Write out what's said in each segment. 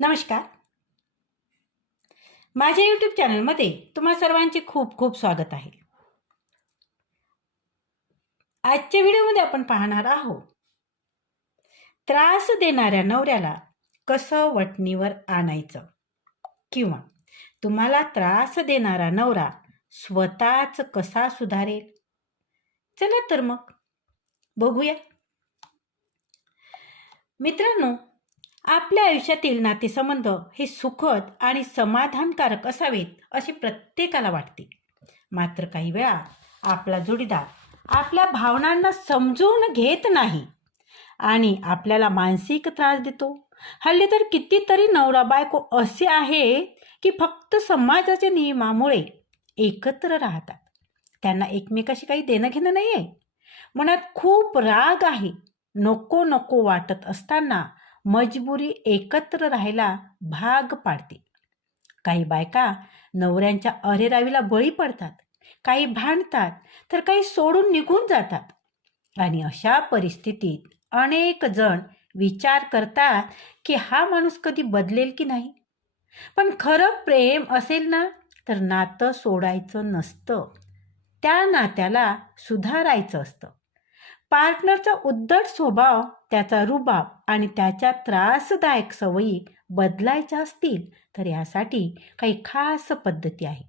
नमस्कार. माझ्या यूट्यूब चॅनलमध्ये तुम्हा सर्वांचे खूप खूप स्वागत आहे. आजच्या व्हिडिओमध्ये आपण पाहणार आहोत. त्रास देणाऱ्या नवऱ्याला कसं वटणीवर आणायचं? किंवा तुम्हाला त्रास देणारा नवरा स्वतःच कसा सुधारेल? चला तर मग बघूया. मित्रांनो आपल्या आयुष्यातील नातेसंबंध हे सुखद आणि समाधानकारक असावेत असे प्रत्येकाला वाटते. मात्र काही वेळा आपला जोडीदार आपल्या भावनांना समजून घेत नाही आणि आपल्याला मानसिक त्रास देतो. हल्ली तर कितीतरी नवरा बायको असे आहेत की फक्त समाजाच्या नियमामुळे एकत्र राहतात. त्यांना एकमेकाशी काही देणं घेणं नाही आहे मनात खूप राग आहे. नको नको वाटत असताना मजबुरी एकत्र राहायला भाग पाडते. काही बायका नवऱ्यांच्या अरेरावीला बळी पडतात काही भांडतात तर काही सोडून निघून जातात. आणि अशा परिस्थितीत अनेक जण विचार करतात की हा माणूस कधी बदलेल की नाही? पण खरं प्रेम असेल ना तर नातं सोडायचं नसतं. त्या नात्याला सुधारायचं असतं. पार्टनरचा उद्धट स्वभाव त्याचा रुबाब आणि त्याच्या त्रासदायक सवयी बदलायच्या असतील तर यासाठी काही खास पद्धती आहे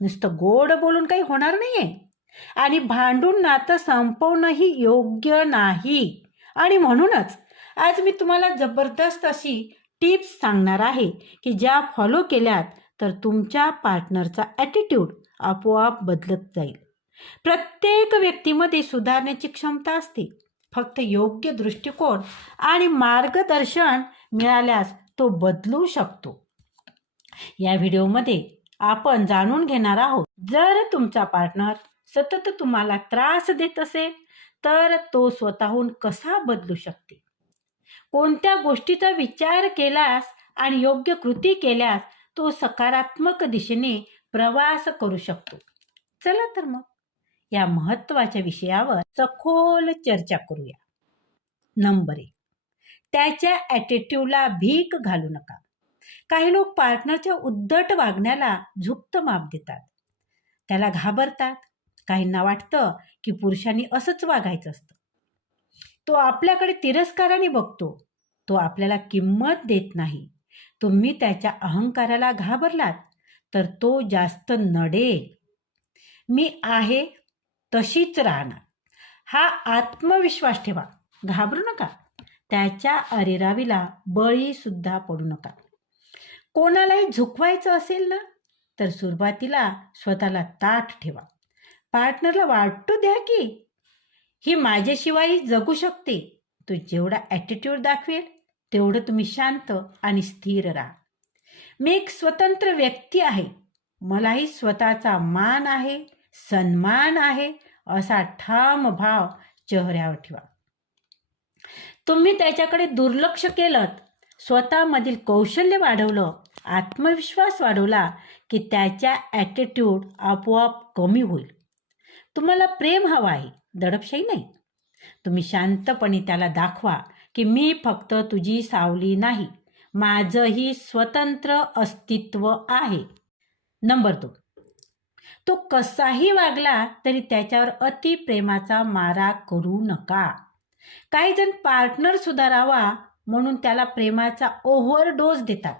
नुसतं गोड बोलून काही होणार नाही आहे आणि भांडून नातं संपवणंही योग्य नाही. आणि म्हणूनच आज मी तुम्हाला जबरदस्त अशी टिप्स सांगणार आहे की ज्या फॉलो केल्यात तर तुमच्या पार्टनरचा ॲटिट्यूड आपोआप बदलत जाईल. प्रत्येक व्यक्तीमध्ये सुधारण्याची क्षमता असते. फक्त योग्य दृष्टिकोन आणि मार्गदर्शन मिळाल्यास तो बदलू शकतो. या व्हिडिओमध्ये आपण जाणून घेणार आहोत जर तुमचा पार्टनर सतत तुम्हाला त्रास देत असेल तर तो स्वतःहून कसा बदलू शकते? कोणत्या गोष्टीचा विचार केल्यास आणि योग्य कृती केल्यास तो सकारात्मक दिशेने प्रवास करू शकतो? चला तर मग. या महत्त्वाच्या विषयावर सखोल चर्चा करूया. नंबर एक त्याच्या ॲटिट्यूडला भीक घालू नका. काही लोक पार्टनरच्या उद्धट वागण्याला झुक्त माप देतात. त्याला घाबरतात. काहींना वाटतं की पुरुषांनी असंच वागायचं असतं. तो आपल्याकडे तिरस्काराने बघतो. तो आपल्याला किंमत देत नाही. तुम्ही त्याच्या अहंकाराला घाबरलात तर तो जास्त नडेल. मी आहे तशीच राहणार. हा आत्मविश्वास ठेवा. घाबरू नका. त्याच्या अरेरावीला बळीसुद्धा पडू नका. कोणालाही झुकवायचं असेल ना तर सुरुवातीला स्वतःला ताठ ठेवा. पार्टनरला वाटू द्या की ही माझ्याशिवाय जगू शकते. तो जेवढा ॲटिट्यूड दाखवेल तेवढं तुम्ही शांत आणि स्थिर राहा. मी एक स्वतंत्र व्यक्ती आहे. मलाही स्वतःचा मान आहे. सन्मान आहे असा ठाम भाव चेहऱ्यावर ठेवा. तुम्ही त्याच्याकडे दुर्लक्ष केलं स्वतःमधील कौशल्य वाढवलं आत्मविश्वास वाढवला की त्याच्या ॲटिट्यूड आपोआप कमी होईल. तुम्हाला प्रेम हवं आहे दडपशाही नाही. तुम्ही शांतपणे त्याला दाखवा की मी फक्त तुझी सावली नाही माझंही स्वतंत्र अस्तित्व आहे. नंबर दोन. तो कसाही वागला तरी त्याच्यावर अतिप्रेमाचा मारा करू नका. काही जण पार्टनर सुधारावा म्हणून त्याला प्रेमाचा ओव्हरडोस देतात.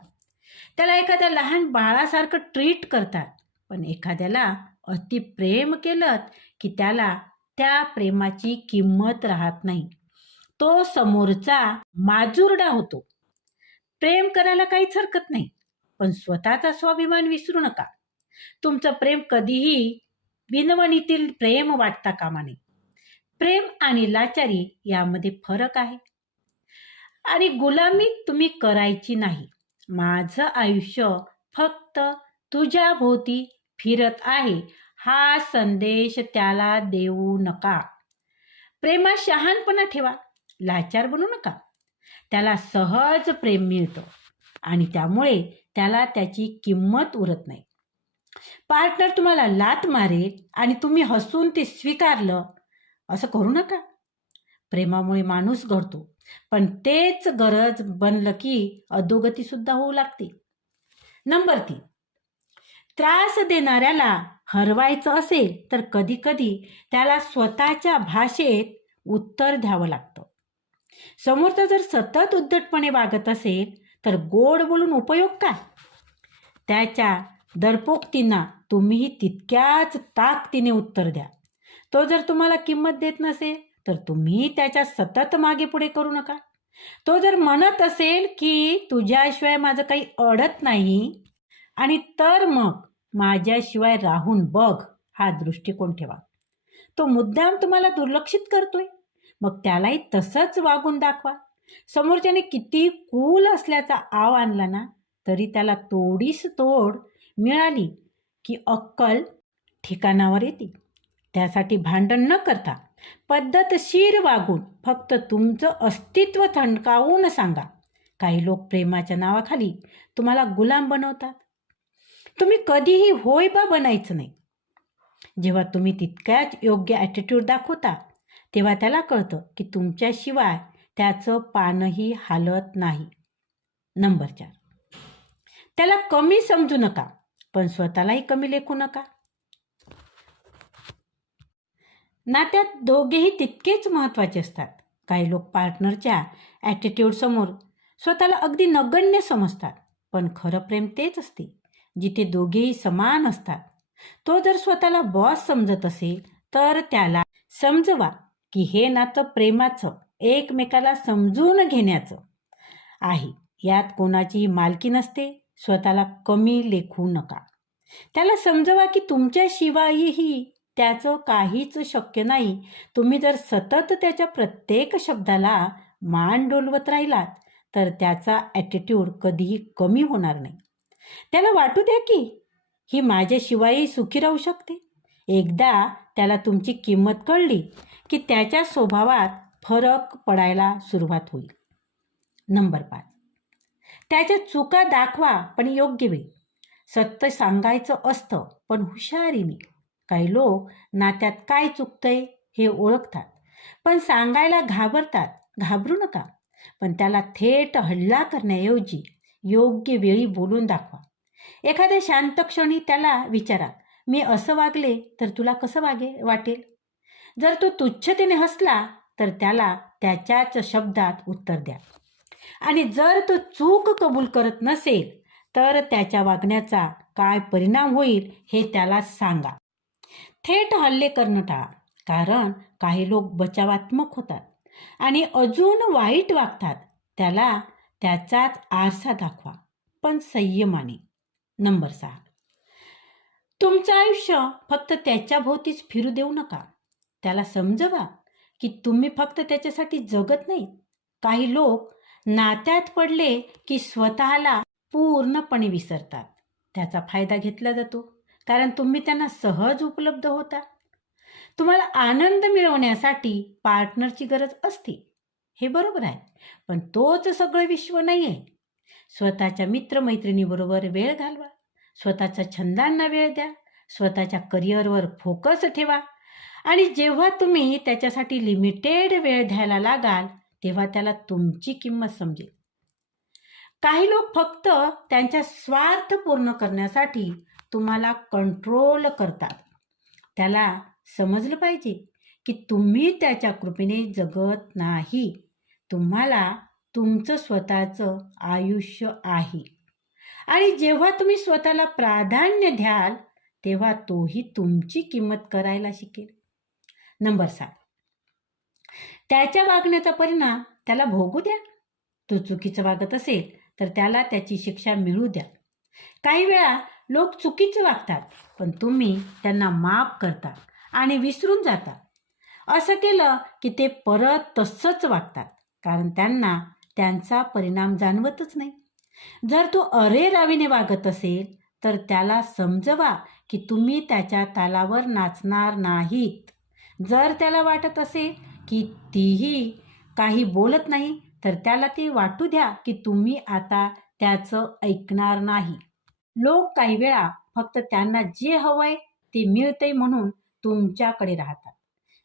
त्याला एखाद्या लहान बाळासारखं ट्रीट करतात. पण एखाद्याला अतिप्रेम केलं की त्याला त्या प्रेमाची किंमत राहत नाही. तो समोरचा माजुरडा होतो. प्रेम करायला काहीच हरकत नाही. पण स्वतःचा स्वाभिमान विसरू नका. तुमचं प्रेम कधीही विनवणीतील प्रेम वाटता कामा नये. प्रेम आणि लाचारी यामध्ये फरक आहे. आणि गुलामी तुम्ही करायची नाही. माझं आयुष्य फक्त तुझ्या भोवती फिरत आहे. हा संदेश त्याला देऊ नका. प्रेमात शहाणपणा ठेवा. लाचार बनू नका. त्याला सहज प्रेम मिळतं. आणि त्यामुळे त्याला त्याची किंमत उरत नाही. पार्टनर तुम्हाला लात मारेल आणि तुम्ही हसून ते स्वीकारलं. असं करू नका. प्रेमामुळे माणूस घडतो. पण तेच गरज बनलं की अधोगतीसुद्धा होऊ लागते. नंबर तीन. त्रास देणाऱ्याला हरवायचं असेल तर कधी कधी त्याला स्वतःच्या भाषेत उत्तर द्यावं लागतं. समोरचा जर सतत उद्धटपणे वागत असेल तर गोड बोलून उपयोग काय? त्याच्या दरपोक्तींना तुम्हीही तितक्याच ताकदीने उत्तर द्या. तो जर तुम्हाला किंमत देत नसेल तर तुम्ही त्याच्या सतत मागे पुढे करू नका. तो जर म्हणत असेल की तुझ्याशिवाय माझं काही अडत नाही आणि तर मग माझ्याशिवाय राहून बघ हा दृष्टिकोन ठेवा. तो मुद्दाम तुम्हाला दुर्लक्षित करतोय. मग त्यालाही तसंच वागून दाखवा. समोरच्याने किती कूल असल्याचा आव आणला ना तरी त्याला तोडीस तोड मिळाली की अक्कल ठिकाणावर येते. त्यासाठी भांडण न करता पद्धतशीर वागून फक्त तुमचं अस्तित्व थंडकावून सांगा. काही लोक प्रेमाच्या नावाखाली तुम्हाला गुलाम बनवतात. तुम्ही कधीही होय बा बनायचं नाही. जेव्हा तुम्ही तितक्याच योग्य ॲटिट्यूड दाखवता तेव्हा त्याला कळतं की तुमच्याशिवाय त्याचं पानही हालत नाही. नंबर चार. त्याला कमी समजू नका. पण स्वतःलाही कमी लेखू नका. नात्यात दोघेही तितकेच महत्त्वाचे असतात. काही लोक पार्टनरच्या ॲटिट्यूडसमोर स्वतःला अगदी नगण्य समजतात पण खरं प्रेम तेच असते जिथे दोघेही समान असतात. तो जर स्वतःला बॉस समजत असेल तर त्याला समजवा की हे नातं प्रेमाचं एकमेकाला समजून घेण्याचं आहे. यात कोणाचीही मालकी नसते स्वतःला कमी लेखू नका. त्याला समजवा की तुमच्याशिवायही त्याचं काहीच शक्य नाही. तुम्ही जर सतत त्याच्या प्रत्येक शब्दाला मान डोलवत राहिलात तर त्याचा ॲटिट्यूड कधीही कमी होणार नाही. त्याला वाटू द्या की ही माझ्याशिवायही सुखी राहू शकते. एकदा त्याला तुमची किंमत कळली की त्याच्या स्वभावात फरक पडायला सुरुवात होईल. नंबर पाच. त्याच्या चुका दाखवा पण योग्य वेळी सत्य सांगायचं असतं पण हुशारीने काही लोक नात्यात काय चुकतंय हे ओळखतात पण सांगायला घाबरतात घाबरू नका. पण त्याला थेट हल्ला करण्याऐवजी योग्य वेळी बोलून दाखवा. एखाद्या शांत क्षणी त्याला विचारा मी असं वागले तर तुला कसं वागे वाटेल? जर तो तुच्छतेने हसला तर त्याला त्याच्याच शब्दात उत्तर द्या. आणि जर तो चूक कबूल करत नसेल तर त्याच्या वागण्याचा काय परिणाम होईल हे त्याला सांगा. थेट हल्ले करणं टाळा कारण काही लोक बचावात्मक होतात आणि अजून वाईट वागतात त्याला त्याचाच आरसा दाखवा पण संयमाने. नंबर सहा तुमचं आयुष्य फक्त त्याच्या भोवतीच फिरू देऊ नका. त्याला समजवा की तुम्ही फक्त त्याच्यासाठी जगत नाही काही लोक नात्यात पडले की स्वतःला पूर्णपणे विसरतात. त्याचा फायदा घेतला जातो कारण तुम्ही त्यांना सहज उपलब्ध होता. तुम्हाला आनंद मिळवण्यासाठी पार्टनरची गरज असते हे बरोबर आहे. पण तोच सगळं विश्व नाही आहे स्वतःच्या मित्रमैत्रिणीबरोबर वेळ घालवा. स्वतःच्या छंदांना वेळ द्या. स्वतःच्या करिअरवर फोकस ठेवा. आणि जेव्हा तुम्ही त्याच्यासाठी लिमिटेड वेळ द्यायला लागाल तेव्हा त्याला तुमची किंमत समजेल. काही लोक फक्त त्यांच्या स्वार्थ पूर्ण करण्यासाठी तुम्हाला कंट्रोल करतात. त्याला समजलं पाहिजे की तुम्ही त्याच्या कृपेने जगत नाही. तुम्हाला तुमचं स्वतःचं आयुष्य आहे. आणि जेव्हा तुम्ही स्वतःला प्राधान्य द्याल तेव्हा तोही तुमची किंमत करायला शिकेल. नंबर सात. त्याच्या वागण्याचा परिणाम त्याला भोगू द्या. तो चुकीचं वागत असेल तर त्याला त्याची शिक्षा मिळू द्या. काही वेळा लोक चुकीचं वागतात पण तुम्ही त्यांना माफ करता आणि विसरून जाता. असं केलं की ते परत तसंच वागतात कारण त्यांना त्यांचा परिणाम जाणवतच नाही. जर तो अरे रावीने वागत असेल तर त्याला समजवा की तुम्ही त्याच्या तालावर नाचणार नाहीत. जर त्याला वाटत असेल की तीही काही बोलत नाही तर त्याला ते वाटू द्या की तुम्ही आता त्याचं ऐकणार नाही. लोक काही वेळा फक्त त्यांना जे हवंय ते मिळतंय म्हणून तुमच्याकडे राहतात.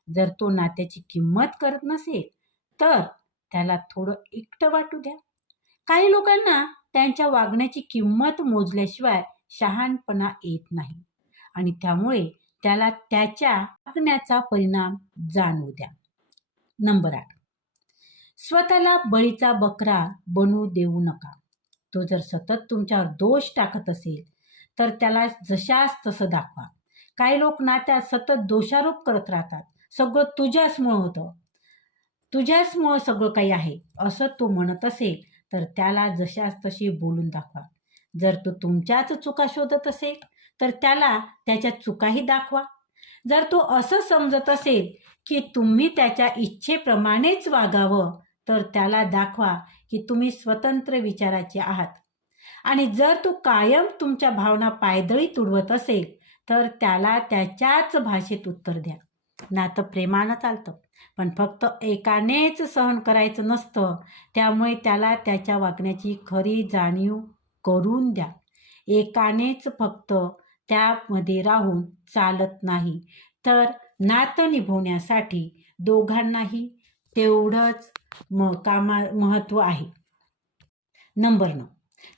जर तो नात्याची किंमत करत नसेल तर त्याला थोडं एकटं वाटू द्या. काही लोकांना त्यांच्या वागण्याची किंमत मोजल्याशिवाय शहाणपणा येत नाही आणि त्यामुळे त्याला त्याच्या वागण्याचा परिणाम जाणवू द्या. नंबर आठ. स्वतःला बळीचा बकरा बनवू देऊ नका. तो जर सतत तुमच्यावर दोष टाकत असेल तर त्याला जशास तसं दाखवा. काही लोक नात्यात सतत दोषारोप करत राहतात. सगळं तुझ्याचमुळं होतं. तुझ्याचमुळं सगळं काही आहे असं तो म्हणत असेल तर त्याला जशास तशी बोलून दाखवा. जर तो तुमच्याच चुका शोधत असेल तर त्याला त्याच्या चुकाही दाखवा. जर तो असं समजत असेल की तुम्ही त्याच्या इच्छेप्रमाणेच वागावं तर त्याला दाखवा की तुम्ही स्वतंत्र विचाराचे आहात. आणि जर तो कायम तुमच्या भावना पायदळी तुडवत असेल तर त्याला त्याच्याच भाषेत उत्तर द्या. नातं प्रेमानं चालतं पण फक्त एकानेच सहन करायचं नसतं त्यामुळे त्याला त्याच्या वागण्याची खरी जाणीव करून द्या. एकानेच फक्त त्यामध्ये राहून चालत नाही तर नातं निभवण्यासाठी दोघांनाही तेवढंच म कामा महत्त्व आहे. नंबर नऊ.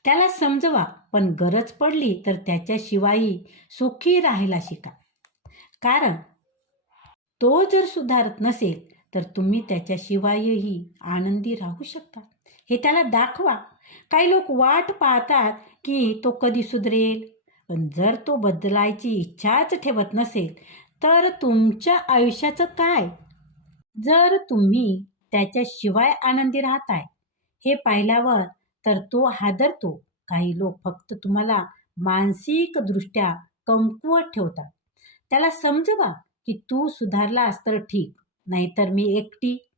त्याला समजवा पण गरज पडली तर त्याच्याशिवायही सुखी राहायला शिका. कारण तो जर सुधारत नसेल तर तुम्ही त्याच्याशिवायही आनंदी राहू शकता. हे त्याला दाखवा. काही लोक वाट पाहतात की तो कधी सुधरेल. पण जर तो बदलायची इच्छाच ठेवत नसेल तर तुमच्या आयुष्याचं काय? जर तुम्ही त्याच्याशिवाय आनंदी राहताय हे पाहिल्यावर तर तो हादरतो. काही लोक फक्त तुम्हाला मानसिकदृष्ट्या कमकुवत ठेवतात. त्याला समजवा की तू सुधारलास तर ठीक नाहीतर मी एकटी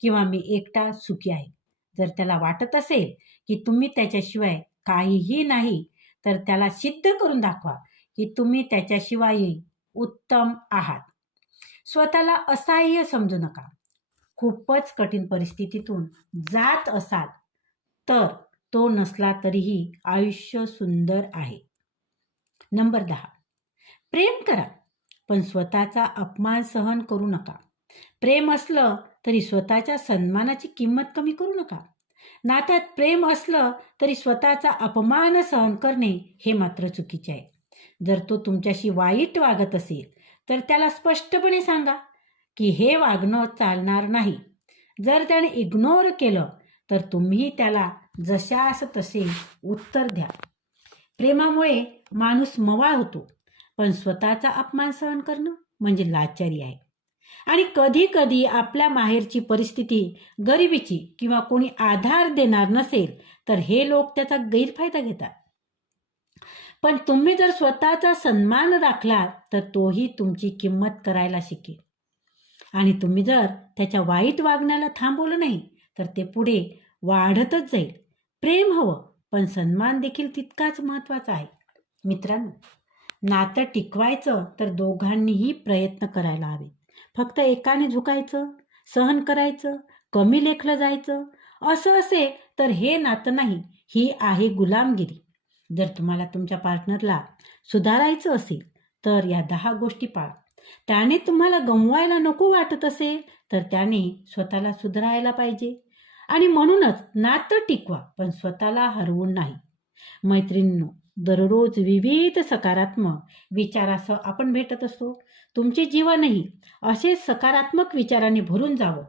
किंवा मी एकटा सुखी आहे. जर त्याला वाटत असेल की तुम्ही त्याच्याशिवाय काहीही नाही तर त्याला सिद्ध करून दाखवा की तुम्ही त्याच्याशिवाय उत्तम आहात. स्वतःला असहाय्य समजू नका. खूपच कठीण परिस्थितीतून जात असाल तर तो नसला तरीही आयुष्य सुंदर आहे. नंबर दहा. प्रेम करा पण स्वतःचा अपमान सहन करू नका. प्रेम असलं तरी स्वतःच्या सन्मानाची किंमत कमी करू नका. नात्यात प्रेम असलं तरी स्वतःचा अपमान सहन करणे हे मात्र चुकीचे आहे. जर तो तुमच्याशी वाईट वागत असेल तर त्याला स्पष्टपणे सांगा की हे वागणं चालणार नाही. जर त्याने इग्नोर केलं तर तुम्ही त्याला जशास तसे उत्तर द्या. प्रेमामुळे माणूस मवाळ होतो पण स्वतःचा अपमान सहन करणं म्हणजे लाचारी आहे. आणि कधी कधी आपल्या माहेरची परिस्थिती गरिबीची किंवा कोणी आधार देणार नसेल तर हे लोक त्याचा गैरफायदा घेतात. पण तुम्ही जर स्वतःचा सन्मान राखला तर तोही तुमची किंमत करायला शिकेल. आणि तुम्ही जर त्याच्या वाईट वागण्याला थांबवलं नाही तर ते पुढे वाढतच जाईल. प्रेम हवं पण सन्मान देखील तितकाच महत्त्वाचा आहे. मित्रांनो नातं टिकवायचं तर दोघांनीही प्रयत्न करायला हवे. फक्त एकाने झुकायचं सहन करायचं कमी लेखलं जायचं असं असेल तर हे नातं नाही ही आहे गुलामगिरी. जर तुम्हाला तुमच्या पार्टनरला सुधारायचं असेल तर या दहा गोष्टी पाळा. त्याने तुम्हाला गमवायला नको वाटत असेल तर त्याने स्वतःला सुधारायला पाहिजे. आणि म्हणूनच नातं टिकवा पण स्वतःला हरवून नाही. मैत्रिणींनो दररोज विविध सकारात्मक विचारासह आपण भेटत असतो. तुमचे जीवनही असे सकारात्मक विचाराने भरून जावं.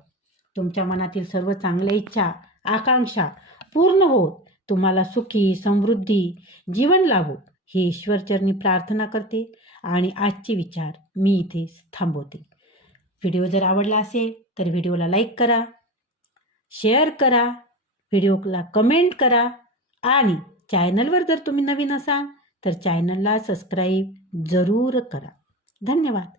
तुमच्या मनातील सर्व चांगल्या इच्छा आकांक्षा पूर्ण होत तुम्हाला सुखी समृद्धी जीवन लाभो ही ईश्वरचरणी प्रार्थना करते आणि आजचे विचार मी इथे थांबवते. व्हिडिओ जर आवडला असेल तर व्हिडिओला लाईक करा शेअर करा व्हिडिओला कमेंट करा आणि चॅनलवर जर तुम्ही नवीन असाल तर चॅनलला सबस्क्राईब जरूर करा. धन्यवाद.